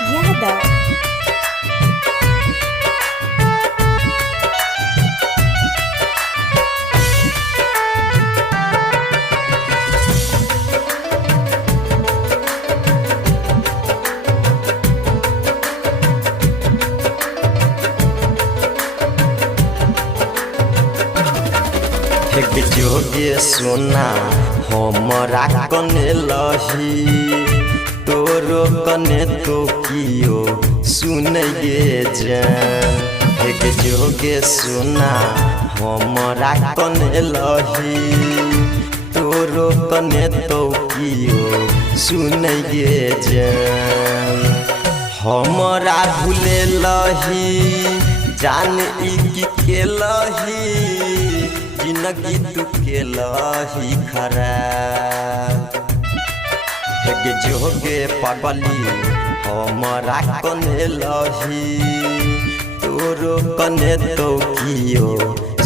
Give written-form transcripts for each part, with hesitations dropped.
यादव। जोगे सोना हमरा कने लही तोरो कने तो कियो सुन गे जान। एक जोगे सोना हमरा कने लही तोरो कने तो कियो सुन गे जान। हमरा भूले लही जान ई के लही जिंदगी तू के लही खराब। हेगे जोगे पगली हमरा कने लही तोरो कने तो कियो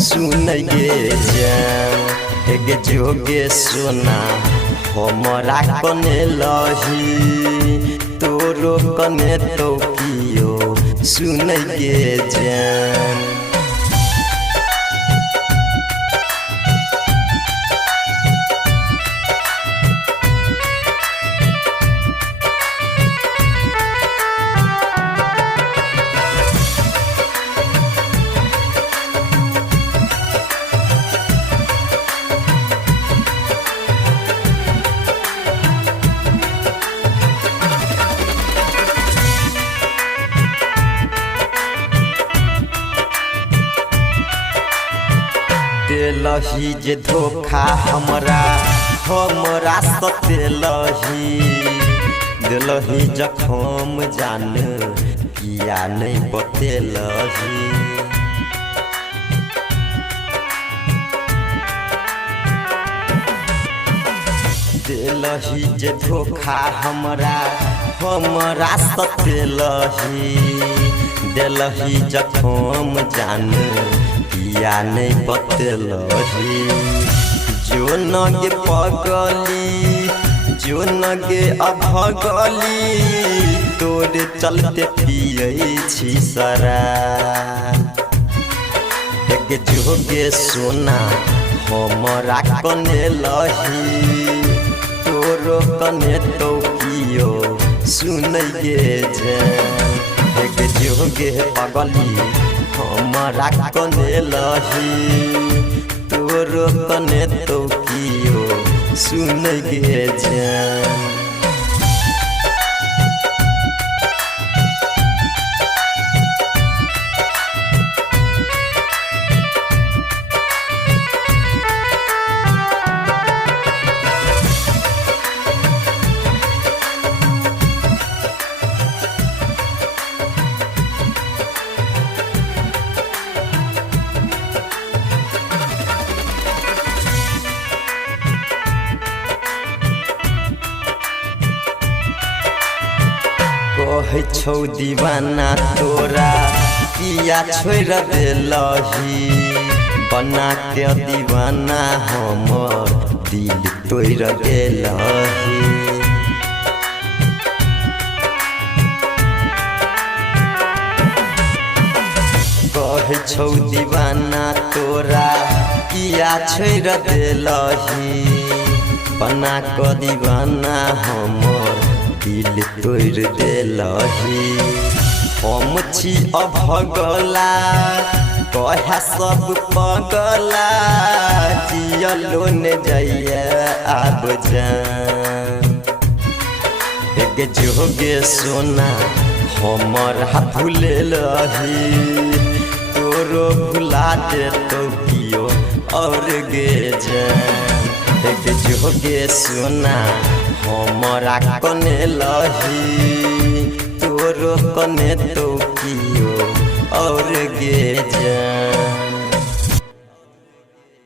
सुन गे जान। हेगे जोगे सोना हमरा कने लही तोरो कने तो कियो सुन गे जान। दिलही जे धोखा हमरा सतेलही दिलही जखम जान किया नहीं बतेलही। दिलही जे धोखा हमरा सतेलही दिलही जखम जान या नहीं बतलही। जो नगे पगली जो नगे अभगली तोरे चलते पियै छी शराब। एक जोगे सोना हमरा कने लही तोरो कने तो कियो सुन गे जान। एक जोगे पगली हमरा कने लही तोरो कने तो कियो सुन गे जान। कहे छौ दीवाना तोरा किया छोड़ देलही बना के दीवाना हमर दिल तोड़ देलही। कहे छौ दीवाना तोरा किया छोड़ देलही बना के दीवाना हमर दिल तोड़ देलही। हम छी अभगला कहे सब पगला जियलो ने जाइए आब जान। एक जोगे सोना हमरा भूले लही तोरो भुला दे तो कियो और गे जान। एक जोगे सोना हमरा कने लही तोरो कने तो कियो और गे जान।